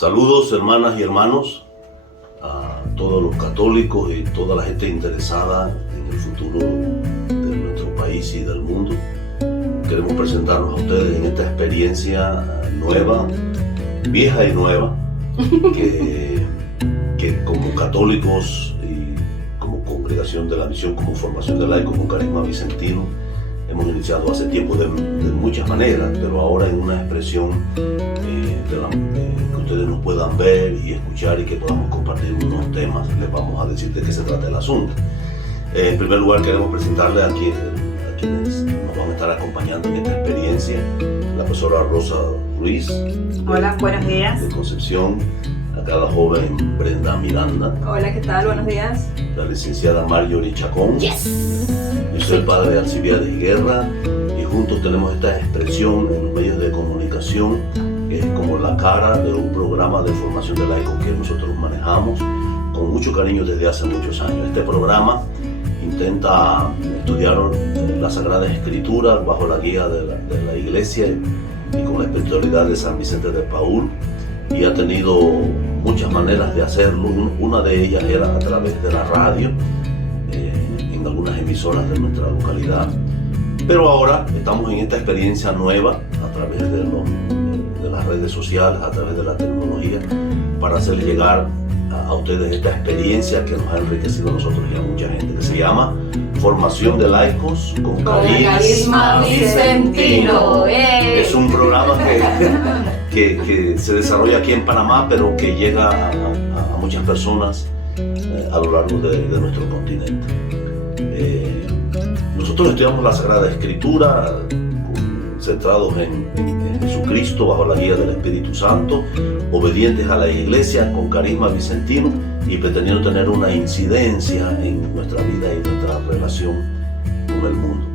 Saludos, hermanas y hermanos, a todos los católicos y toda la gente interesada en el futuro de nuestro país y del mundo. Queremos presentarnos a ustedes en esta experiencia nueva, vieja y nueva, que como católicos y como congregación de la misión, como formación de laicos con carisma vicentino, hemos iniciado hace tiempo de muchas maneras, pero ahora en una expresión que ustedes nos puedan ver y escuchar y que podamos compartir unos temas. Les vamos a decir de qué se trata el asunto. En primer lugar, queremos presentarle a quienes nos van a estar acompañando en esta experiencia: la profesora Rosa Ruiz. Hola, buenos días. De Concepción. Acá la joven Brenda Miranda. Hola, ¿qué tal? Buenos días. La licenciada Marjorie Chacón. Yes. Yo soy el padre Alcibiades Guerra y juntos tenemos esta expresión en los medios de comunicación, que es como la cara de un programa de formación de laicos que nosotros manejamos con mucho cariño desde hace muchos años. Este programa intenta estudiar la Sagrada Escritura bajo la guía de la Iglesia y con la espiritualidad de San Vicente de Paúl, y ha tenido muchas maneras de hacerlo. Una de ellas era a través de la radio, en algunas emisoras de nuestra localidad, pero ahora estamos en esta experiencia nueva a través de las redes sociales, a través de la tecnología, para hacer llegar a ustedes esta experiencia que nos ha enriquecido a nosotros y a mucha gente, que se llama Formación de Laicos con Carisma Vicentino. Es un programa que se desarrolla aquí en Panamá, pero que llega a muchas personas a lo largo de nuestro continente. Nosotros estudiamos la Sagrada Escritura centrados en Jesucristo bajo la guía del Espíritu Santo, obedientes a la Iglesia con carisma vicentino y pretendiendo tener una incidencia en nuestra vida y nuestra relación con el mundo.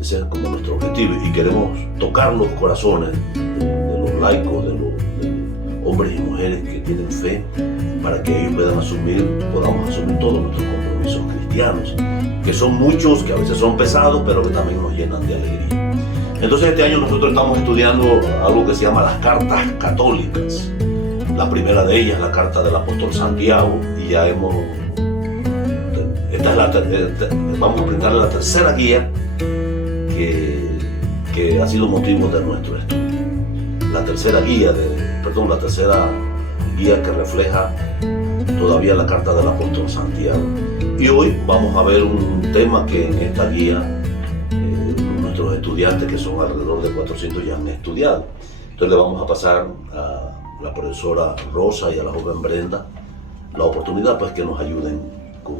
Ese es como nuestro objetivo, y queremos tocar los corazones de los laicos, de los hombres y mujeres que tienen fe, para que ellos podamos asumir todos nuestros compromisos cristianos, que son muchos, que a veces son pesados, pero que también nos llenan de alegría. Entonces este año nosotros estamos estudiando algo que se llama las cartas católicas. La primera de ellas, la carta del apóstol Santiago, y ya vamos a presentarle la tercera guía que ha sido motivo de nuestro estudio. La tercera guía que refleja todavía la carta del apóstol Santiago. Y hoy vamos a ver un tema que en esta guía nuestros estudiantes, que son alrededor de 400, ya han estudiado. Entonces le vamos a pasar a la profesora Rosa y a la joven Brenda la oportunidad, pues, que nos ayuden con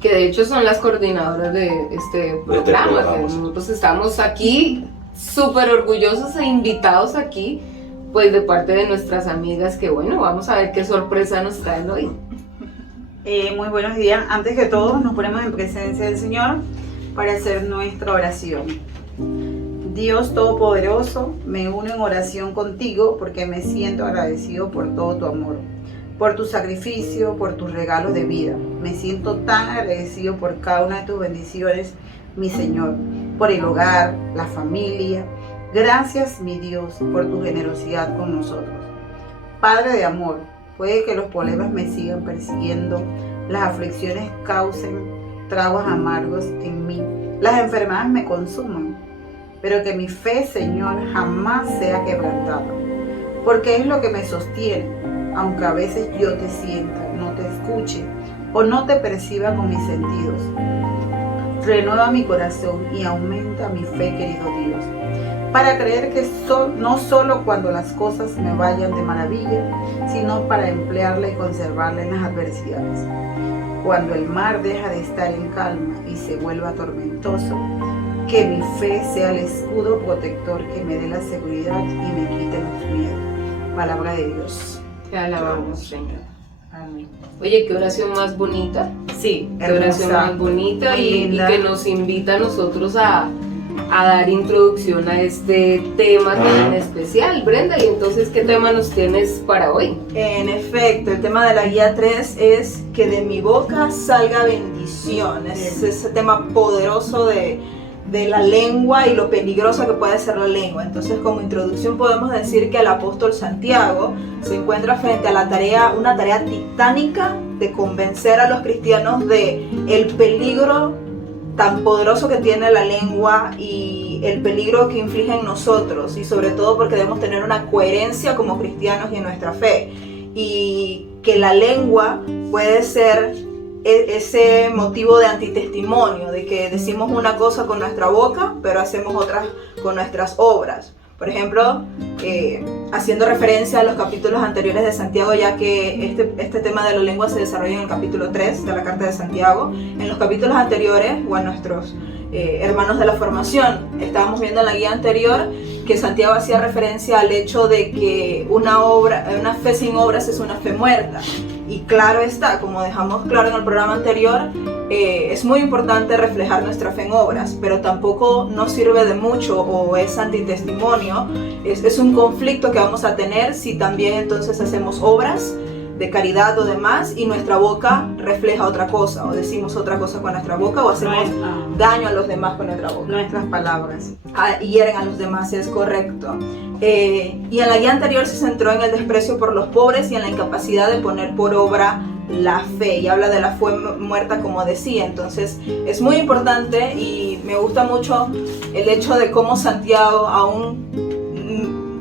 que de hecho son las coordinadoras de este programa, que nosotros estamos aquí súper orgullosos e invitados aquí, pues, de parte de nuestras amigas, que bueno, vamos a ver qué sorpresa nos traen hoy. Muy buenos días. Antes que todo, nos ponemos en presencia del Señor para hacer nuestra oración. Dios Todopoderoso, me uno en oración contigo porque me siento agradecido por todo tu amor, por tu sacrificio, por tus regalos de vida. Me siento tan agradecido por cada una de tus bendiciones, mi Señor, por el hogar, la familia. Gracias, mi Dios, por tu generosidad con nosotros. Padre de amor, puede que los problemas me sigan persiguiendo, las aflicciones causen tragos amargos en mí, las enfermedades me consuman, pero que mi fe, Señor, jamás sea quebrantada, porque es lo que me sostiene, aunque a veces yo te sienta, no te escuche o no te perciba con mis sentidos. Renueva mi corazón y aumenta mi fe, querido Dios, para creer que no solo cuando las cosas me vayan de maravilla, sino para emplearla y conservarla en las adversidades. Cuando el mar deja de estar en calma y se vuelva tormentoso, que mi fe sea el escudo protector que me dé la seguridad y me quite los miedos. Palabra de Dios. Te alabamos, Señor. Amén. Oye, qué oración más bonita. Sí, qué oración más bonita y que nos invita a nosotros a dar introducción a este tema tan especial. Brenda, y entonces, ¿qué tema nos tienes para hoy? En efecto, el tema de la guía 3 es que de mi boca salga bendición. Es ese tema poderoso de de la lengua y lo peligrosa que puede ser la lengua. Entonces, como introducción podemos decir que el apóstol Santiago se encuentra frente a una tarea titánica de convencer a los cristianos de el peligro tan poderoso que tiene la lengua y el peligro que inflige en nosotros, y sobre todo porque debemos tener una coherencia como cristianos y en nuestra fe, y que la lengua puede ser ese motivo de antitestimonio, de que decimos una cosa con nuestra boca, pero hacemos otras con nuestras obras. Por ejemplo, haciendo referencia a los capítulos anteriores de Santiago, ya que este tema de la lengua se desarrolla en el capítulo 3 de la carta de Santiago. En los capítulos anteriores, o a nuestros hermanos de la formación, estábamos viendo en la guía anterior que Santiago hacía referencia al hecho de que una fe sin obras es una fe muerta. Y claro está, como dejamos claro en el programa anterior, es muy importante reflejar nuestra fe en obras, pero tampoco nos sirve de mucho o es antitestimonio. Es un conflicto que vamos a tener si también entonces hacemos obras de caridad o demás y nuestra boca refleja otra cosa, o decimos otra cosa con nuestra boca, o hacemos daño a los demás con nuestra boca. Nuestras palabras. Hieren a los demás, es correcto. Y en la guía anterior se centró en el desprecio por los pobres y en la incapacidad de poner por obra la fe, y habla de la fe muerta, como decía. Entonces es muy importante, y me gusta mucho el hecho de cómo Santiago, aún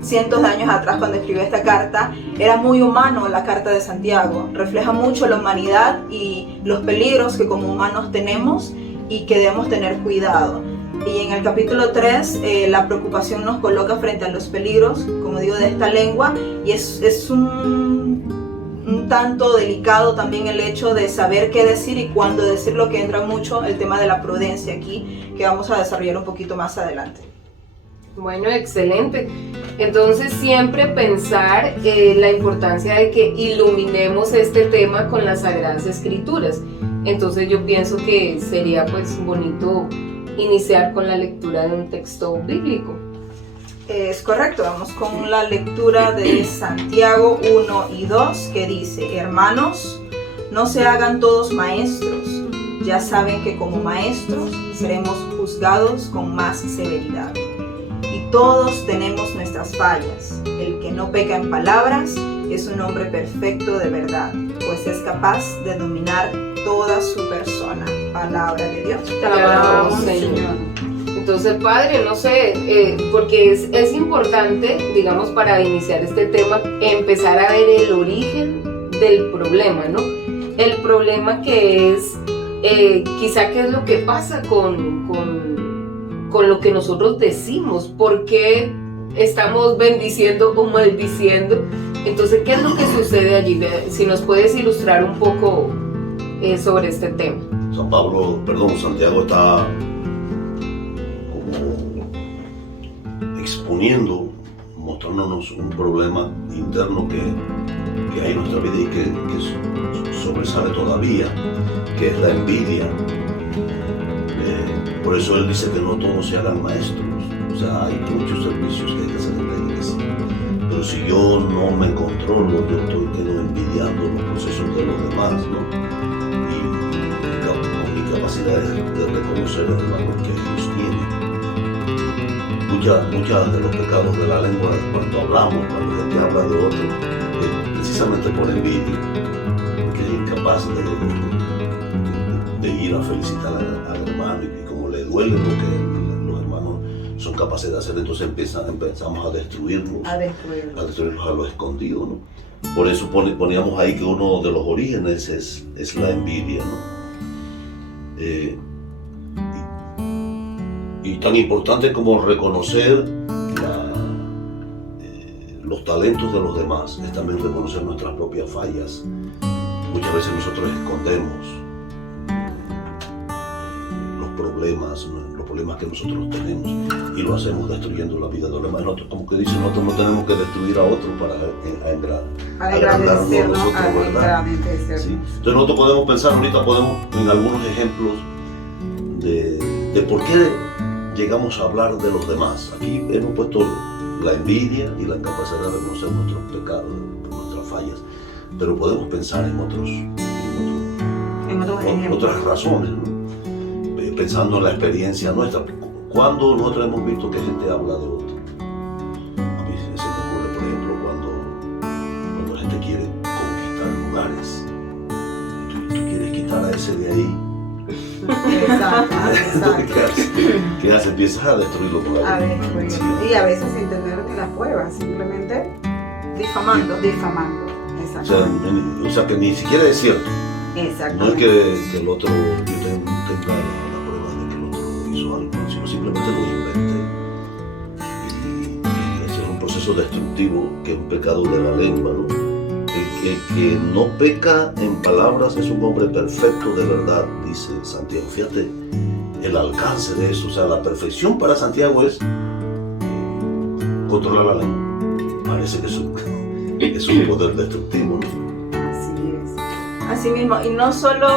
cientos de años atrás, cuando escribió esta carta, era muy humano. La carta de Santiago refleja mucho la humanidad y los peligros que como humanos tenemos y que debemos tener cuidado. Y en el capítulo 3 la preocupación nos coloca frente a los peligros, como digo, de esta lengua, y es un tanto delicado también el hecho de saber qué decir y cuándo decirlo, que entra mucho el tema de la prudencia aquí, que vamos a desarrollar un poquito más adelante. Bueno, excelente. Entonces siempre pensar la importancia de que iluminemos este tema con las Sagradas Escrituras. Entonces yo pienso que sería pues bonito iniciar con la lectura de un texto bíblico. Es correcto, vamos con la lectura de Santiago 1 y 2, que dice: hermanos, no se hagan todos maestros, ya saben que como maestros seremos juzgados con más severidad. Y todos tenemos nuestras fallas. El que no peca en palabras es un hombre perfecto de verdad, pues es capaz de dominar toda su persona. Palabra de Dios. Te alabamos, Señor. Entonces, Padre, no sé, porque es importante, digamos, para iniciar este tema, empezar a ver el origen del problema, ¿no? El problema que es, quizá qué es lo que pasa con lo que nosotros decimos, por qué estamos bendiciendo o maldiciendo. Entonces, ¿qué es lo que sucede allí? Si nos puedes ilustrar un poco sobre este tema. Santiago está como exponiendo, mostrándonos un problema interno que hay en nuestra vida y que sobresale todavía, que es la envidia. Por eso él dice que no todos se hagan maestros. O sea, hay muchos servicios que hay que hacer en la iglesia. Pero si yo no me controlo, yo quedo envidiando los procesos de los demás, ¿no? Y con mi capacidad de reconocer el valor que ellos tienen. Muchos de los pecados de la lengua, cuando hablamos, cuando la gente habla de otro, precisamente por envidia, que es incapaz de ir a felicitar al hermano, y como le duele lo que los hermanos son capaces de hacer, entonces empezamos a destruirlos, a destruirlos a lo escondido, ¿no? Por eso poníamos ahí que uno de los orígenes es la envidia, ¿no? Y tan importante como reconocer los talentos de los demás es también reconocer nuestras propias fallas. Muchas veces nosotros escondemos los problemas que nosotros tenemos, y lo hacemos destruyendo la vida de los demás. Nosotros, como que dicen, nosotros no tenemos que destruir a otro para agrandarnos a nosotros, ¿verdad? Sí. Entonces nosotros podemos pensar, ahorita en algunos ejemplos de por qué llegamos a hablar de los demás. Aquí hemos puesto la envidia y la incapacidad de reconocer nuestros pecados, nuestras fallas, pero podemos pensar en otras razones, ¿no? Pensando en la experiencia nuestra, cuando nosotros hemos visto que gente habla de otro. A mí se me ocurre, por ejemplo, cuando la gente quiere conquistar lugares. Tú quieres quitar a ese de ahí. Exacto, ¿Qué hace? Empiezas a destruirlo con la vida. Y a veces sin tener ni las pruebas, simplemente difamando. Exacto. O sea, que ni siquiera es cierto. Exacto. No es que el otro tenga la prueba de que el otro hizo algo, sino simplemente lo inventé. Y ese es un proceso destructivo, que es un pecado de la lengua, ¿no? El que no peca en palabras es un hombre perfecto de verdad, dice Santiago. Fíjate el alcance de eso. O sea, la perfección para Santiago es controlar la lengua. Parece que es un poder destructivo, ¿no? Así es. Así mismo, y no solo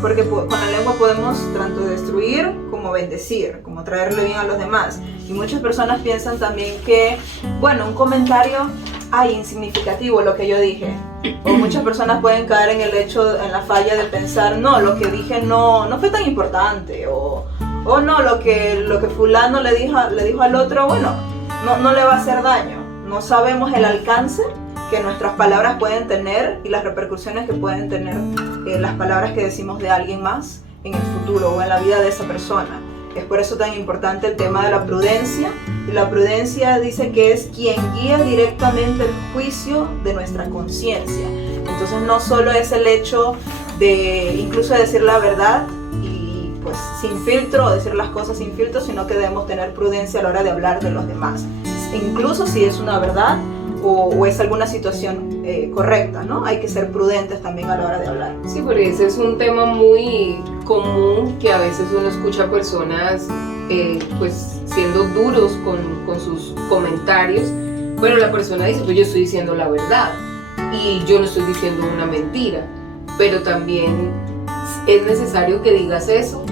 porque con la lengua podemos tanto destruir como bendecir, como traerle bien a los demás. Y muchas personas piensan también que, bueno, un comentario, insignificativo lo que yo dije. O muchas personas pueden caer en la falla de pensar, no, lo que dije no fue tan importante. O no, lo que fulano le dijo al otro, bueno, no le va a hacer daño. No sabemos el alcance que nuestras palabras pueden tener y las repercusiones que pueden tener las palabras que decimos de alguien más en el futuro o en la vida de esa persona. Es por eso tan importante el tema de la prudencia. Y la prudencia dice que es quien guía directamente el juicio de nuestra conciencia. Entonces no solo es el hecho de incluso decir la verdad y pues sin filtro, o decir las cosas sin filtro, sino que debemos tener prudencia a la hora de hablar de los demás. Incluso si es una verdad o es alguna situación correcta, ¿no? Hay que ser prudentes también a la hora de hablar. Sí, porque ese es un tema muy común que a veces uno escucha a personas pues siendo duros con sus comentarios, pero la persona dice, pues yo estoy diciendo la verdad y yo no estoy diciendo una mentira, pero también es necesario que digas eso,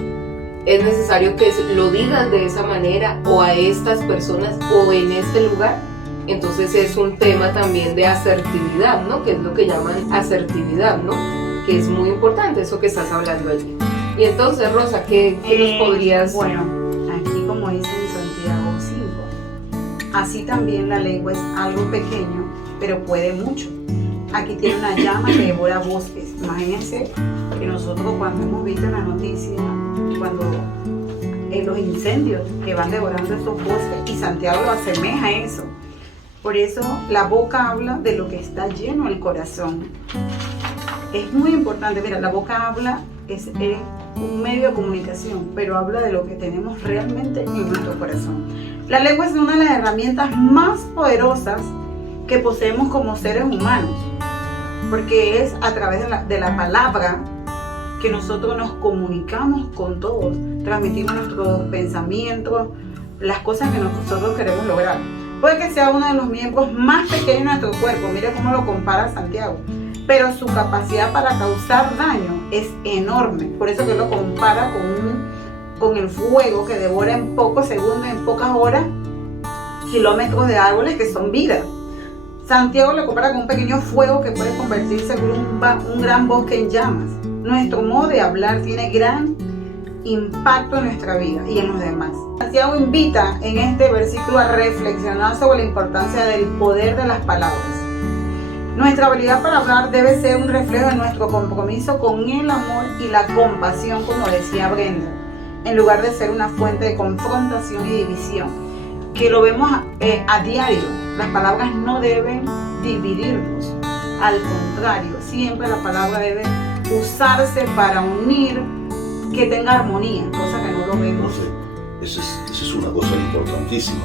es necesario que lo digas de esa manera o a estas personas o en este lugar. Entonces es un tema también de asertividad, ¿no? Que es lo que llaman asertividad, ¿no? Que es muy importante eso que estás hablando allí. Y entonces, Rosa, ¿qué nos podrías...? Bueno, aquí como dice en Santiago 5, así también la lengua es algo pequeño, pero puede mucho. Aquí tiene una llama que devora bosques. Imagínense que nosotros cuando hemos visto en la noticia, cuando los incendios que van devorando estos bosques, y Santiago lo asemeja a eso. Por eso la boca habla de lo que está lleno el corazón. Es muy importante, mira, la boca habla, es un medio de comunicación, pero habla de lo que tenemos realmente en nuestro corazón. La lengua es una de las herramientas más poderosas que poseemos como seres humanos, porque es a través de la palabra que nosotros nos comunicamos con todos, transmitimos nuestros pensamientos, las cosas que nosotros queremos lograr. Puede que sea uno de los miembros más pequeños de nuestro cuerpo, mire cómo lo compara Santiago, pero su capacidad para causar daño es enorme. Por eso que lo compara con el fuego que devora en pocos segundos, en pocas horas, kilómetros de árboles que son vida. Santiago lo compara con un pequeño fuego que puede convertirse en un gran bosque en llamas. Nuestro modo de hablar tiene gran impacto en nuestra vida y en los demás. Santiago invita en este versículo a reflexionar sobre la importancia del poder de las palabras. Nuestra habilidad para hablar debe ser un reflejo de nuestro compromiso con el amor y la compasión, como decía Brenda, en lugar de ser una fuente de confrontación y división, que lo vemos a diario. Las palabras no deben dividirnos, al contrario, siempre la palabra debe usarse para unir, que tenga armonía, cosa que no lo vemos. Esa es una cosa importantísima.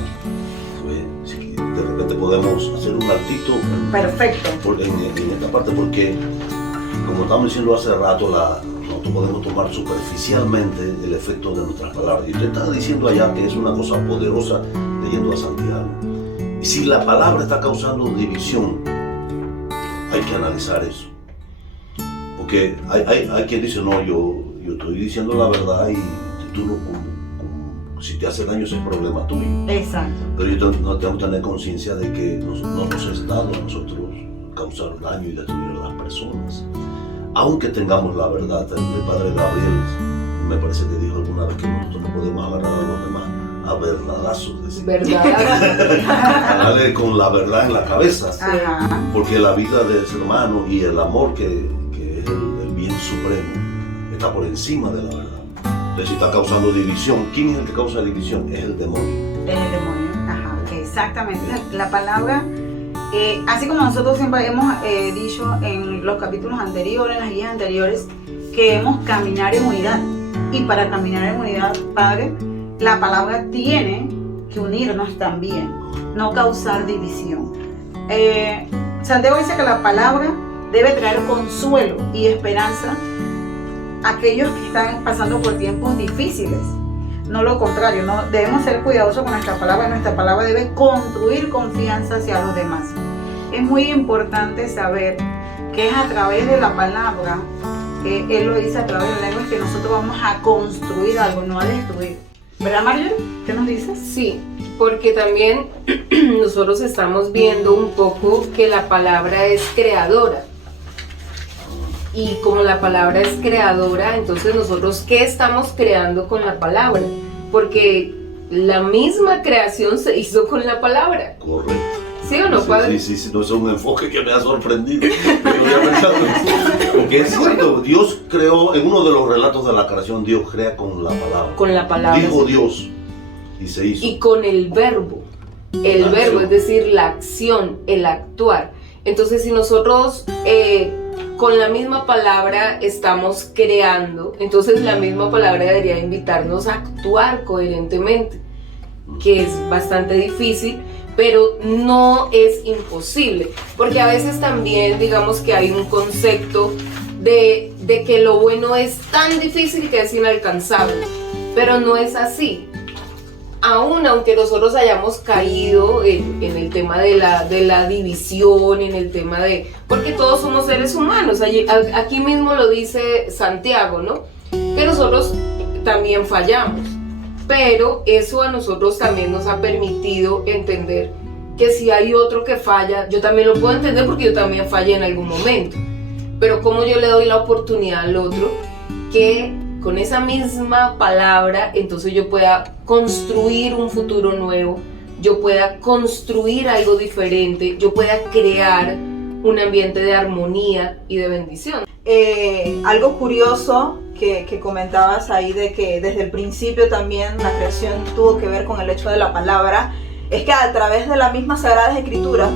De repente podemos hacer un altito. Perfecto. En esta parte, porque como estamos diciendo hace rato, nosotros podemos tomar superficialmente el efecto de nuestras palabras. Y usted está diciendo allá que es una cosa poderosa leyendo a Santiago. Y si la palabra está causando división, hay que analizar eso. Porque hay quien dice, no, yo estoy diciendo la verdad y tú no, si te hace daño ese es problema tuyo. Exacto. Pero yo tengo que tener conciencia de que no nos es dado a nosotros causar daño y destruir a las personas. Aunque tengamos la verdad, el padre Gabriel me parece que dijo alguna vez que nosotros no podemos agarrar a los demás a verdadazos, decir. ¿Verdad? Darle con la verdad en la cabeza. Ajá. Porque la vida del ser humano y el amor que es el bien supremo está por encima de la verdad. Entonces, si está causando división, ¿quién es el que causa división? Es el demonio. Es el demonio. Ajá. Exactamente. La palabra, así como nosotros siempre hemos dicho en los capítulos anteriores, en las guías anteriores, que debemos caminar en unidad. Y para caminar en unidad, Padre, la palabra tiene que unirnos también, no causar división. Santiago dice que la palabra debe traer consuelo y esperanza a aquellos que están pasando por tiempos difíciles. No lo contrario, no debemos ser cuidadosos con nuestra palabra. Nuestra palabra debe construir confianza hacia los demás. Es muy importante saber que es a través de la palabra, él lo dice a través de la lengua, es que nosotros vamos a construir algo, no a destruir. ¿Verdad, Marjorie? ¿Qué nos dices? Sí, porque también nosotros estamos viendo un poco que la palabra es creadora. Y como la palabra es creadora, entonces nosotros, ¿qué estamos creando con la palabra? Porque la misma creación se hizo con la palabra. Correcto. ¿Sí o no, padre? Sí, no es un enfoque que me ha sorprendido. Porque es cierto, Dios creó, en uno de los relatos de la creación, Dios crea con la palabra. Con la palabra. Dijo Dios y se hizo. Y con el verbo. El La verbo, acción. es decir, la acción, el actuar. Entonces, si nosotros con la misma palabra estamos creando, entonces la misma palabra debería invitarnos a actuar coherentemente, que es bastante difícil, pero no es imposible, porque a veces también digamos que hay un concepto de que lo bueno es tan difícil que es inalcanzable, pero no es así. Aún aunque nosotros hayamos caído en el tema de la división, en el tema de... porque todos somos seres humanos, aquí mismo lo dice Santiago, ¿no? Que nosotros también fallamos, pero eso a nosotros también nos ha permitido entender que si hay otro que falla, yo también lo puedo entender porque yo también fallé en algún momento, pero como yo le doy la oportunidad al otro que con esa misma palabra entonces yo pueda construir un futuro nuevo, yo pueda construir algo diferente, yo pueda crear un ambiente de armonía y de bendición. Algo curioso que comentabas ahí de que desde el principio también la creación tuvo que ver con el hecho de la palabra, es que a través de las mismas Sagradas Escrituras,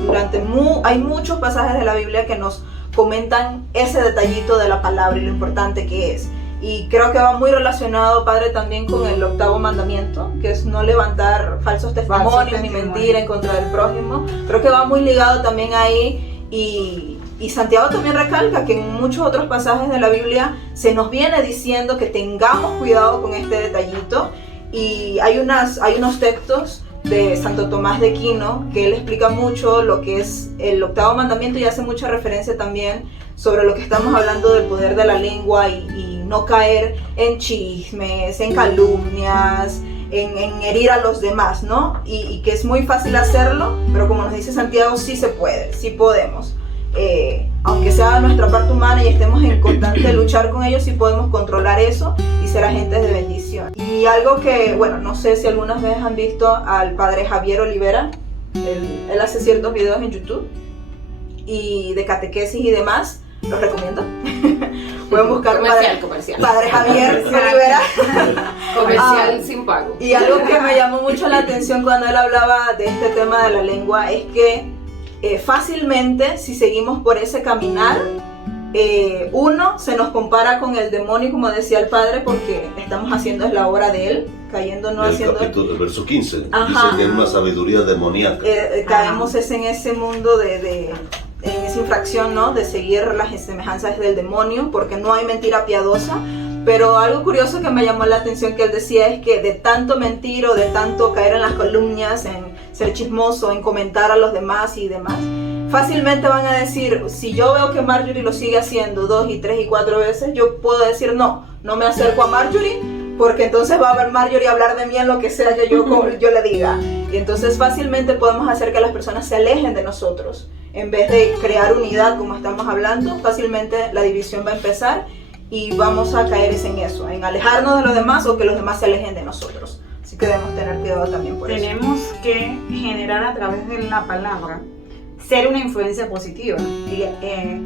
hay muchos pasajes de la Biblia que nos comentan ese detallito de la palabra y lo importante que es. Y creo que va muy relacionado, Padre, también con el 8º mandamiento, que es no levantar falsos testimonios ni mentir en contra del prójimo. Creo que va muy ligado también ahí y Santiago también recalca que en muchos otros pasajes de la Biblia se nos viene diciendo que tengamos cuidado con este detallito. Y hay unos textos de Santo Tomás de Aquino que él explica mucho lo que es el 8º mandamiento y hace mucha referencia también sobre lo que estamos hablando del poder de la lengua y no caer en chismes, en calumnias, en herir a los demás, ¿no? Y que es muy fácil hacerlo, pero como nos dice Santiago, sí se puede, sí podemos. Aunque sea nuestra parte humana y estemos en constante luchar con ello, sí podemos controlar eso y ser agentes de bendición. Y algo que, bueno, no sé si algunas veces han visto al padre Javier Olivera, él hace ciertos videos en YouTube y de catequesis y demás, los recomiendo. Pueden buscar comercial. Padre Javier Olivera. Comercial sin pago. Y algo que me llamó mucho la atención cuando él hablaba de este tema de la lengua es que fácilmente, si seguimos por ese caminar, uno se nos compara con el demonio, como decía el padre, porque estamos haciendo es la obra de él, cayendo no el haciendo... capítulo, el verso 15, Ajá. dice que es una sabiduría demoníaca. Caemos en ese mundo en esa infracción, ¿no? De seguir las semejanzas del demonio, porque no hay mentira piadosa. Pero algo curioso que me llamó la atención que él decía es que de tanto mentir o de tanto caer en las calumnias, en ser chismoso, en comentar a los demás y demás, fácilmente van a decir, si yo veo que Marjorie lo sigue haciendo 2 y 3 y 4 veces, yo puedo decir no me acerco a Marjorie, porque entonces va a ver Marjorie hablar de mí en lo que sea que yo le diga. Y entonces fácilmente podemos hacer que las personas se alejen de nosotros. En vez de crear unidad como estamos hablando, fácilmente la división va a empezar y vamos a caer en eso, en alejarnos de los demás o que los demás se alejen de nosotros. Así que debemos tener cuidado también por eso. Tenemos que generar a través de la palabra, ser una influencia positiva.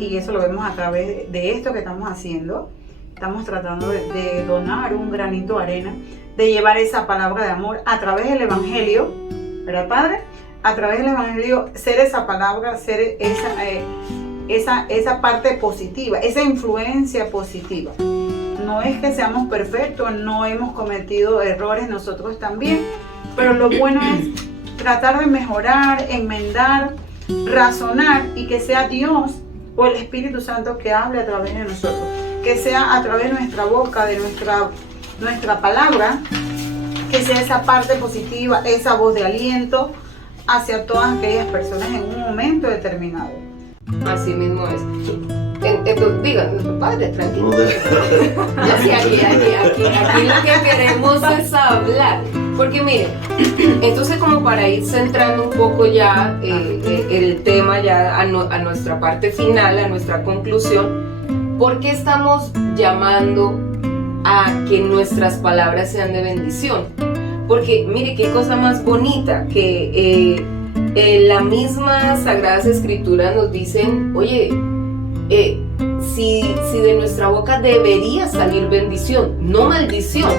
Y eso lo vemos a través de esto que estamos haciendo. Estamos tratando de donar un granito de arena, de llevar esa palabra de amor a través del Evangelio, ¿verdad, Padre? A través del Evangelio, ser esa palabra, ser esa parte positiva, esa influencia positiva. No es que seamos perfectos, no hemos cometido errores nosotros también, pero lo bueno es tratar de mejorar, enmendar, razonar y que sea Dios o el Espíritu Santo que hable a través de nosotros, que sea a través de nuestra boca, de nuestra palabra, que sea esa parte positiva, esa voz de aliento hacia todas aquellas personas en un momento determinado. Así mismo es. Entonces, digan, Padre, tranquilo. Sí, aquí lo que queremos es hablar. Porque miren, entonces como para ir centrando un poco ya el tema ya a nuestra parte final, a nuestra conclusión, ¿por qué estamos llamando a que nuestras palabras sean de bendición? Porque mire qué cosa más bonita que la misma Sagradas Escrituras nos dicen, oye, si de nuestra boca debería salir bendición, no maldición.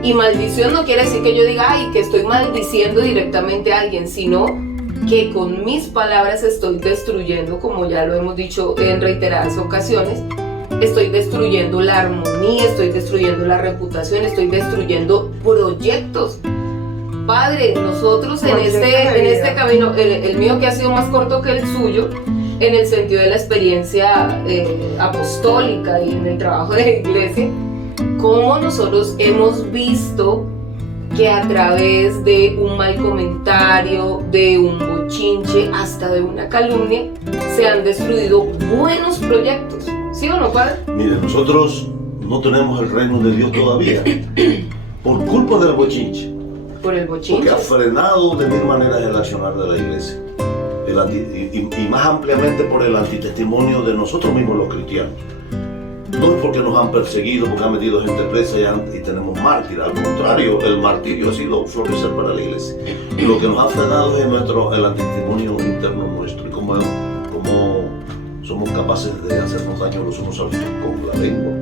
Y maldición no quiere decir que yo diga, ay, que estoy maldiciendo directamente a alguien, sino que con mis palabras estoy destruyendo, como ya lo hemos dicho en reiteradas ocasiones, estoy destruyendo la armonía, estoy destruyendo la reputación, estoy destruyendo proyectos. Padre, nosotros en este camino, el mío que ha sido más corto que el suyo, en el sentido de la experiencia apostólica y en el trabajo de la iglesia, cómo nosotros hemos visto que a través de un mal comentario, de un bochinche, hasta de una calumnia, se han destruido buenos proyectos. ¿Sí o no, Padre? Mire, nosotros no tenemos el reino de Dios todavía por culpa del bochinche. Por el bochinche. Porque ha frenado de mil maneras el accionar de la iglesia. Y más ampliamente por el antitestimonio de nosotros mismos los cristianos. No es porque nos han perseguido, porque han metido gente presa y tenemos mártires. Al contrario, el martirio ha sido florecer para la iglesia. Y lo que nos ha frenado es el antitestimonio interno nuestro y cómo somos capaces de hacernos daño los unos a los otros con la lengua.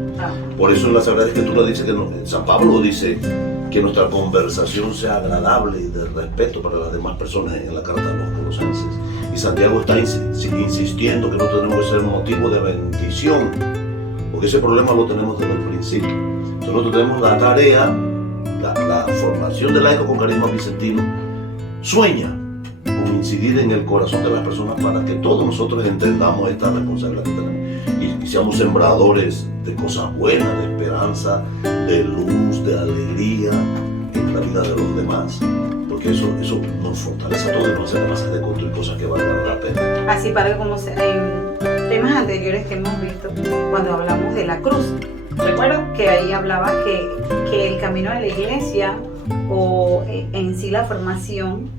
Por eso en la Sagrada Escritura dice que San Pablo dice que nuestra conversación sea agradable y de respeto para las demás personas en la carta a los Colosenses. Y Santiago está insistiendo que no tenemos que ser motivo de bendición, porque ese problema lo tenemos desde el principio. Entonces nosotros tenemos la tarea, la formación del laico con carisma vicentino, sueña con incidir en el corazón de las personas para que todos nosotros entendamos esta responsabilidad que tenemos y seamos sembradores de cosas buenas, de esperanza, de luz, de alegría en la vida de los demás, porque eso nos fortalece a todos y nos hace capaces de construir cosas que valgan la pena. Así, Padre, como en temas anteriores que hemos visto, cuando hablamos de la cruz, recuerdo que ahí hablaba que el camino de la iglesia o en sí la formación,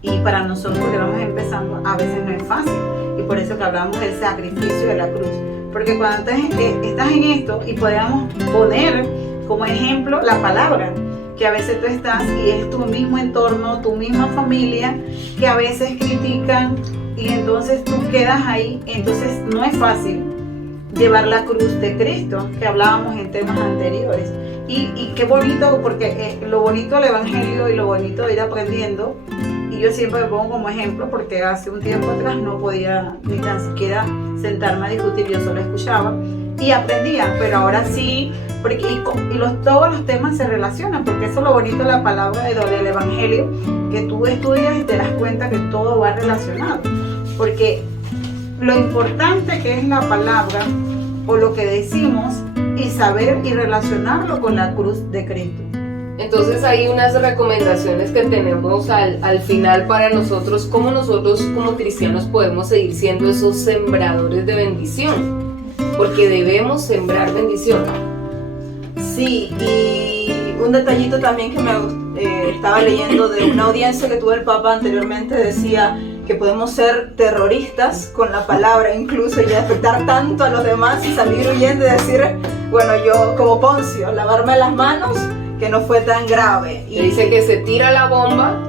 y para nosotros que vamos empezando, a veces no es fácil, y por eso que hablamos del sacrificio de la cruz, porque cuando estás en esto y podemos poner como ejemplo la palabra, que a veces tú estás y es tu mismo entorno, tu misma familia, que a veces critican y entonces tú quedas ahí, entonces no es fácil llevar la cruz de Cristo, que hablábamos en temas anteriores. Y qué bonito, porque lo bonito del Evangelio y lo bonito de ir aprendiendo, y yo siempre me pongo como ejemplo, porque hace un tiempo atrás no podía ni tan siquiera sentarme a discutir, yo solo escuchaba y aprendía, pero ahora sí, porque todos los temas se relacionan, porque eso es lo bonito de la palabra del Evangelio, que tú estudias y te das cuenta que todo va relacionado, porque lo importante que es la palabra o lo que decimos y saber y relacionarlo con la cruz de Cristo. Entonces hay unas recomendaciones que tenemos al final para nosotros, cómo nosotros como cristianos podemos seguir siendo esos sembradores de bendición, porque debemos sembrar bendición. Sí, y un detallito también que estaba leyendo de una audiencia que tuvo el Papa anteriormente, decía que podemos ser terroristas con la palabra incluso y afectar tanto a los demás y salir huyendo y decir bueno, yo como Poncio, lavarme las manos, que no fue tan grave. Y dice que se tira la bomba,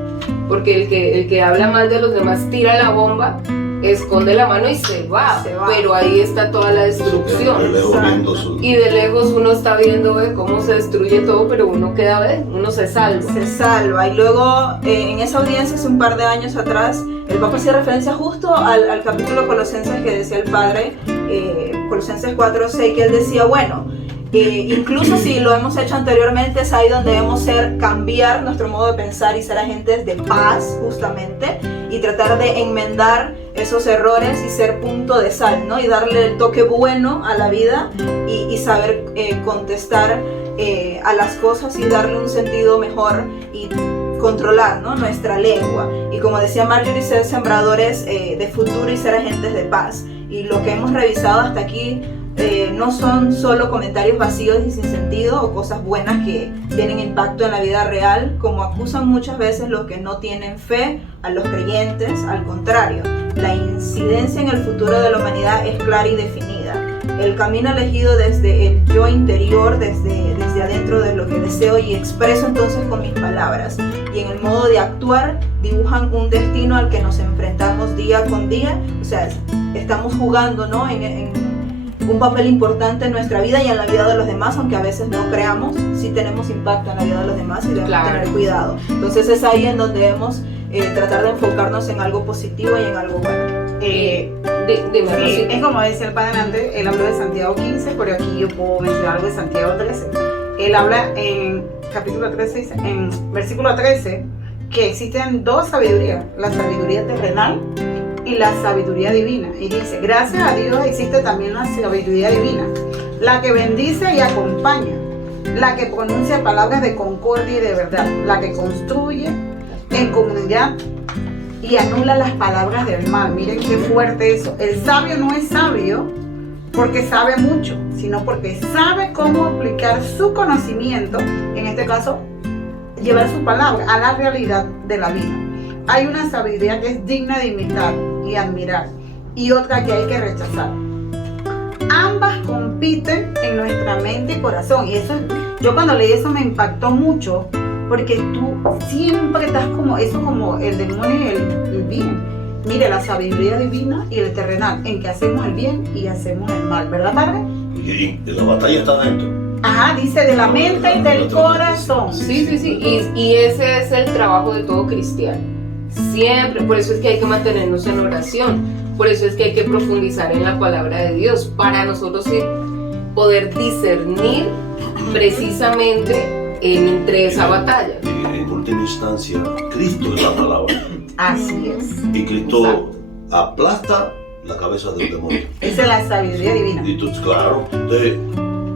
porque el que habla mal de los demás tira la bomba, esconde la mano y se va. Pero ahí está toda la destrucción. Y de lejos uno está viendo cómo se destruye todo, pero uno queda, uno se salva. Se salva. Y luego en esa audiencia hace un par de años atrás, el Papa hacía referencia justo al capítulo Colosenses que decía el Padre, Colosenses 4:6, que él decía, bueno, incluso si lo hemos hecho anteriormente, es ahí donde debemos cambiar nuestro modo de pensar y ser agentes de paz, justamente, y tratar de enmendar esos errores y ser punto de sal, ¿no? Y darle el toque bueno a la vida y saber contestar a las cosas y darle un sentido mejor y controlar, ¿no?, nuestra lengua. Y como decía Marjorie, ser sembradores de futuro y ser agentes de paz. Y lo que hemos revisado hasta aquí no son solo comentarios vacíos y sin sentido o cosas buenas que tienen impacto en la vida real, como acusan muchas veces los que no tienen fe a los creyentes. Al contrario, la incidencia en el futuro de la humanidad es clara y definida. El camino elegido desde el yo interior, desde adentro de lo que deseo y expreso entonces con mis palabras, y en el modo de actuar dibujan un destino al que nos enfrentamos día con día. O sea, estamos jugando, ¿no?, en un papel importante en nuestra vida y en la vida de los demás, aunque a veces no creamos, sí tenemos impacto en la vida de los demás y debemos tener cuidado. Entonces es ahí en donde debemos tratar de enfocarnos en algo positivo y en algo bueno. Sí, es como decía el padre antes, él habló de Santiago 15, pero aquí yo puedo mencionar algo de Santiago 13. Él habla en capítulo 13, en versículo 13, que existen dos sabidurías, la sabiduría terrenal y la sabiduría divina. Y dice, gracias a Dios existe también la sabiduría divina, la que bendice y acompaña, la que pronuncia palabras de concordia y de verdad, la que construye en comunidad y anula las palabras del mal. Miren qué fuerte eso. El sabio no es sabio porque sabe mucho, sino porque sabe cómo aplicar su conocimiento, en este caso, llevar su palabra a la realidad de la vida. Hay una sabiduría que es digna de imitar y admirar, y otra que hay que rechazar. Ambas compiten en nuestra mente y corazón, y eso, yo cuando leí eso me impactó mucho, porque tú siempre estás como, eso como el demonio y el bien. Mire, la sabiduría divina y el terrenal, en que hacemos el bien y hacemos el mal, ¿verdad, padre? Y la batalla está dentro. Ajá, dice de la mente y del corazón. Sí. Y ese es el trabajo de todo cristiano. Siempre, por eso es que hay que mantenernos en oración, por eso es que hay que profundizar en la palabra de Dios, para nosotros poder discernir precisamente entre esa batalla. En última instancia, Cristo es la palabra. Así es. Y Cristo aplasta la cabeza del demonio. Esa es la sabiduría divina. Y tú, claro, entonces,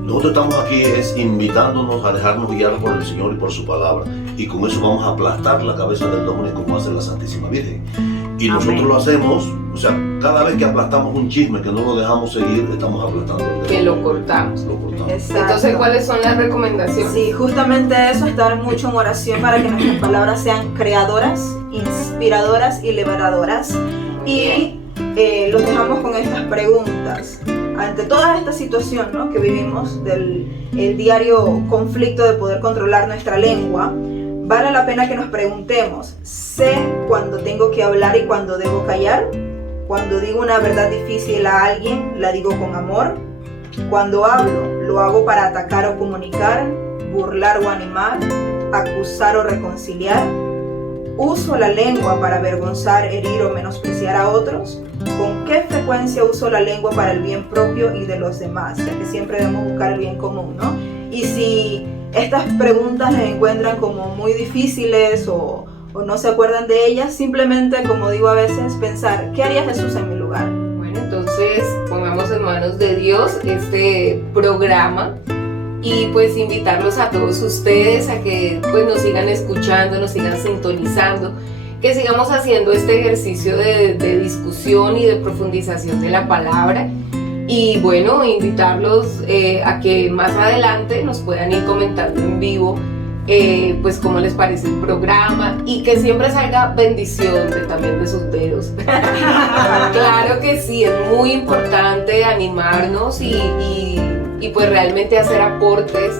nosotros estamos aquí invitándonos a dejarnos guiar por el Señor y por su palabra. Y con eso vamos a aplastar la cabeza del demonio como hace la Santísima Virgen. Y nosotros lo hacemos, o sea, cada vez que aplastamos un chisme, que no lo dejamos seguir, estamos aplastando el demonio. Que lo cortamos. Exacto. Entonces, ¿cuáles son las recomendaciones? Sí, justamente eso, estar mucho en oración para que nuestras palabras sean creadoras, inspiradoras y liberadoras. Y los dejamos con estas preguntas. Ante toda esta situación, ¿no?, que vivimos del el diario conflicto de poder controlar nuestra lengua, vale la pena que nos preguntemos: ¿sé cuándo tengo que hablar y cuándo debo callar? Cuando digo una verdad difícil a alguien, ¿la digo con amor? Cuando hablo, ¿lo hago para atacar o comunicar, burlar o animar, acusar o reconciliar? ¿Uso la lengua para avergonzar, herir o menospreciar a otros? ¿Con qué frecuencia uso la lengua para el bien propio y de los demás? Ya que siempre debemos buscar el bien común, ¿no? Y si estas preguntas las encuentran como muy difíciles o no se acuerdan de ellas, simplemente, como digo a veces, pensar, ¿qué haría Jesús en mi lugar? Bueno, entonces pongamos en manos de Dios este programa y pues invitarlos a todos ustedes a que pues nos sigan escuchando, nos sigan sintonizando, que sigamos haciendo este ejercicio de discusión y de profundización de la palabra. Y bueno, invitarlos a que más adelante nos puedan ir comentando en vivo pues cómo les parece el programa, y que siempre salga bendición también de sus dedos. Claro que sí, es muy importante animarnos y y pues realmente hacer aportes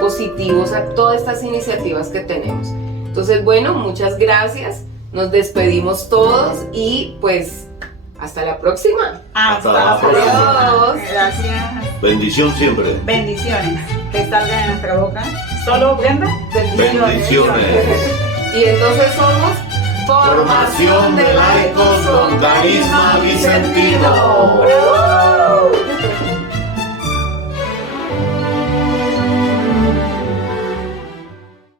positivos a todas estas iniciativas que tenemos. Entonces, bueno, muchas gracias, nos despedimos todos y pues hasta la próxima. Hasta la próxima. próxima. Gracias. Bendición siempre. Bendiciones que salgan de nuestra boca. Solo, Brenda, Bendiciones. Y entonces somos Formación de laicos con carisma vicentino.